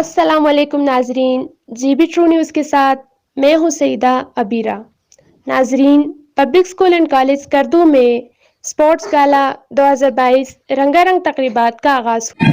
السلام علیکم ناظرین، جی بی ٹرو نیوز کے ساتھ میں ہوں سیدہ عبیرہ۔ ناظرین، پبلک اسکول اینڈ کالج کردو میں اسپورٹس گالا 2022 رنگا رنگ تقریبات کا آغاز ہوا۔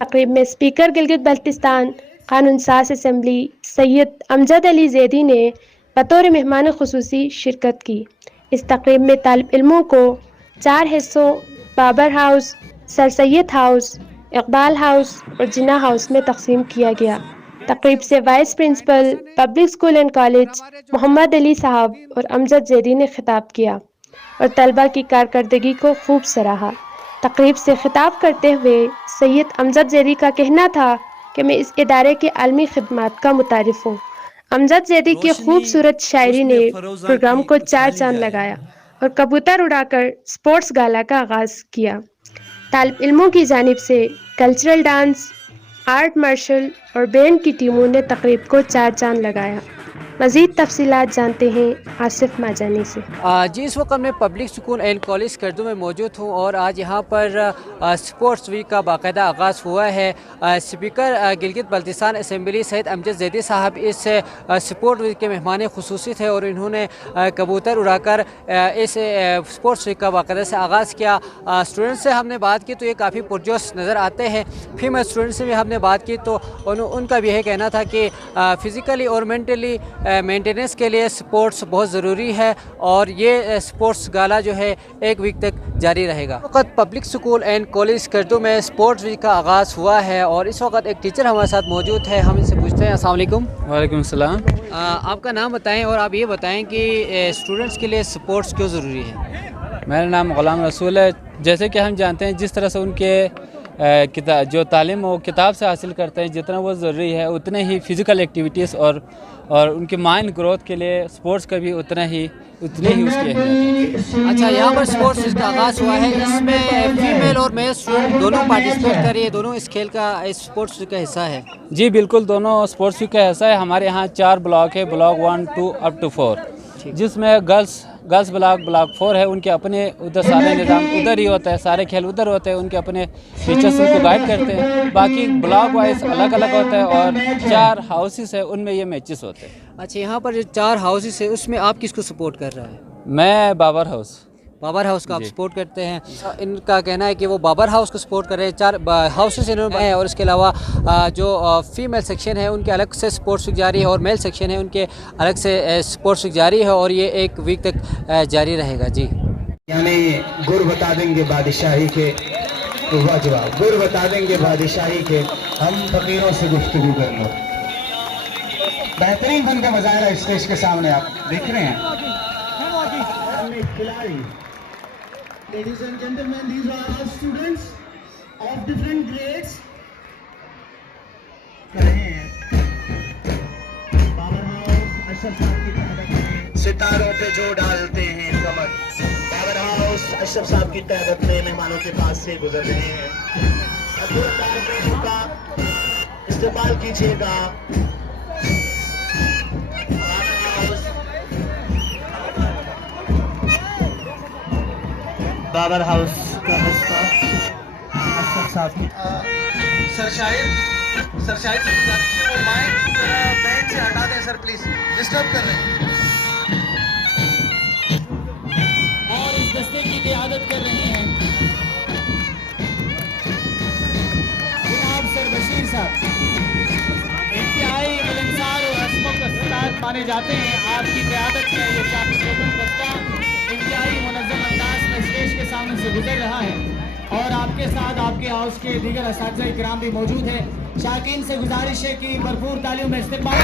تقریب میں اسپیکر گلگت بلتستان قانون ساز اسمبلی سید امجد علی زیدی نے بطور مہمان خصوصی شرکت کی۔ اس تقریب میں طالب علموں کو 4 حصوں Babur house, sir Syed house, Iqbal house اور جناح ہاؤس میں تقسیم کیا گیا۔ تقریب سے vice principal public school and college Muhammad Ali صاحب اور امجد زیدی نے خطاب کیا اور طلبہ کی کارکردگی کو خوب سراہا۔ تقریب سے خطاب کرتے ہوئے سید امجد زیدی کا کہنا تھا کہ میں اس ادارے کی عالمی خدمات کا متعارف ہوں۔ امجد زیدی کی خوبصورت شاعری نے پروگرام کو 4 چاند لگایا اور کبوتر اڑا کر اسپورٹس گالا کا آغاز کیا۔ طالب علموں کی جانب سے کلچرل ڈانس، آرٹ مارشل اور بینڈ کی ٹیموں نے تقریب کو 4 چاند لگایا۔ مزید تفصیلات جانتے ہیں آصف ماجانی سے۔ جی، اس وقت میں پبلک اسکول اینڈ کالج کردو میں موجود ہوں اور آج یہاں پر اسپورٹس ویک کا باقاعدہ آغاز ہوا ہے۔ اسپیکر گلگت بلتستان اسمبلی سید امجد زیدی صاحب اس اسپورٹ ویک کے مہمان خصوصی تھے اور انہوں نے کبوتر اڑا کر اس اسپورٹس ویک کا باقاعدہ سے آغاز کیا۔ اسٹوڈنٹ سے ہم نے بات کی تو یہ کافی پرجوش نظر آتے ہیں۔ فیمیل اسٹوڈنٹ سے بھی ہم نے بات کی تو ان کا بھی یہ کہنا تھا کہ فزیکلی اور مینٹلی مینٹیننس کے لیے سپورٹس بہت ضروری ہے اور یہ سپورٹس گالا جو ہے 1 ویک تک جاری رہے گا۔ اس وقت پبلک اسکول اینڈ کالج کردو میں سپورٹس ویک کا آغاز ہوا ہے اور اس وقت ایک ٹیچر ہمارے ساتھ موجود ہے، ہم ان سے پوچھتے ہیں۔ السلام علیکم۔ وعلیکم السلام۔ آپ کا نام بتائیں اور آپ یہ بتائیں کہ اسٹوڈنٹس کے لیے سپورٹس کیوں ضروری ہے؟ میرا نام غلام رسول ہے۔ جیسے کہ ہم جانتے ہیں جس طرح سے ان کے جو تعلیم وہ کتاب سے حاصل کرتے ہیں جتنا وہ ضروری ہے اتنے ہی فزیکل ایکٹیویٹیز اور ان کے مائنڈ گروتھ کے لیے سپورٹس کا بھی اتنی ہی اس کی اہمیت ہے۔ اچھا، یہاں پر سپورٹس کا آغاز ہوا ہے، اس میں فیمیل اور میل اسٹوڈنٹ دونوں پارٹیسپیٹ کر رہی ہے، دونوں اس کھیل کا اس سپورٹس کا حصہ ہے؟ جی بالکل، دونوں اسپورٹس کا حصہ ہے۔ ہمارے یہاں 4 بلاک ہے، بلاک 1 2 up to 4، جس میں گرلس بلاک 4 ہے۔ ان کے اپنے ادھر سارے نظام ادھر ہی ہوتا ہے، سارے کھیل ادھر ہوتے ہیں، ان کے اپنے ٹیچرس ان کو گائیڈ کرتے ہیں۔ باقی بلاک وائز الگ الگ ہوتا ہے اور 4 ہاؤسز ہیں، ان میں یہ میچز ہوتے ہیں۔ اچھا، یہاں پر جو 4 ہاؤسز ہیں اس میں آپ کس کو سپورٹ کر رہا ہے؟ میں بابر ہاؤس کا آپ سپورٹ کرتے ہیں۔ ان کا کہنا ہے کہ وہ بابر ہاؤس کو سپورٹ کر رہے ہیں۔ 4 ہاؤسز انہوں نے اور اس کے علاوہ جو فیمیل سیکشن ہے ان کے الگ سے سپورٹس ویک جاری ہے اور میل سیکشن ہے ان کے الگ سے سپورٹس ویک جاری ہے اور یہ 1 ویک تک جاری رہے گا۔ جی، یعنی گر بتا دیں گے بادشاہی کے، جواب گر بتا دیں گے بادشاہی کے، ہم فقیروں سے گفتگو کر لو۔ بہترین فن کا مظاہرہ اسٹیج کے سامنے آپ دیکھ رہے ہیں۔ Ladies and gentlemen, these are our students of different grades. Babur house Ashraf صاحب کی قیادت میں ستاروں پہ جو ڈالتے ہیں کمر، بابر ہاؤس اشرف صاحب کی قیادت میں مہمانوں کے پاس سے گزر رہے ہیں۔ ان کا استقبال کیجیے گا۔ بابر ہاؤس کا حصہ اشرف صاحب کی سر شاہد سے گزارش ہے وہ مائک بینڈ سے ہٹا دیں سر، پلیز ڈسٹرب کر رہے ہیں۔ اور اس دستے کی قیادت کر رہے ہیں جناب سر بشیر صاحب، انتہائی ملنسار اور عصمت کا ستار مانے جاتے ہیں۔ آپ کی قیادت میں یہ چاپن دستہ انتہائی منظم انداز میں اسٹیج کے سامنے سے گزر رہا ہے اور آپ کے ساتھ آپ کے ہاؤس کے دیگر اساتذہ کرام بھی موجود ہیں۔ شائقین سے گزارش ہے کہ بھرپور تالیوں میں استقبال۔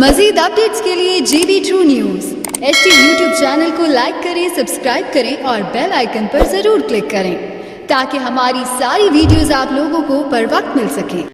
مزید اپڈیٹس کے لیے GB True News HT YouTube channel کو لائک کریں، سبسکرائب کریں اور بیل آئیکن پر ضرور کلک کریں تاکہ ہماری ساری ویڈیوز آپ لوگوں کو پر وقت مل سکیں۔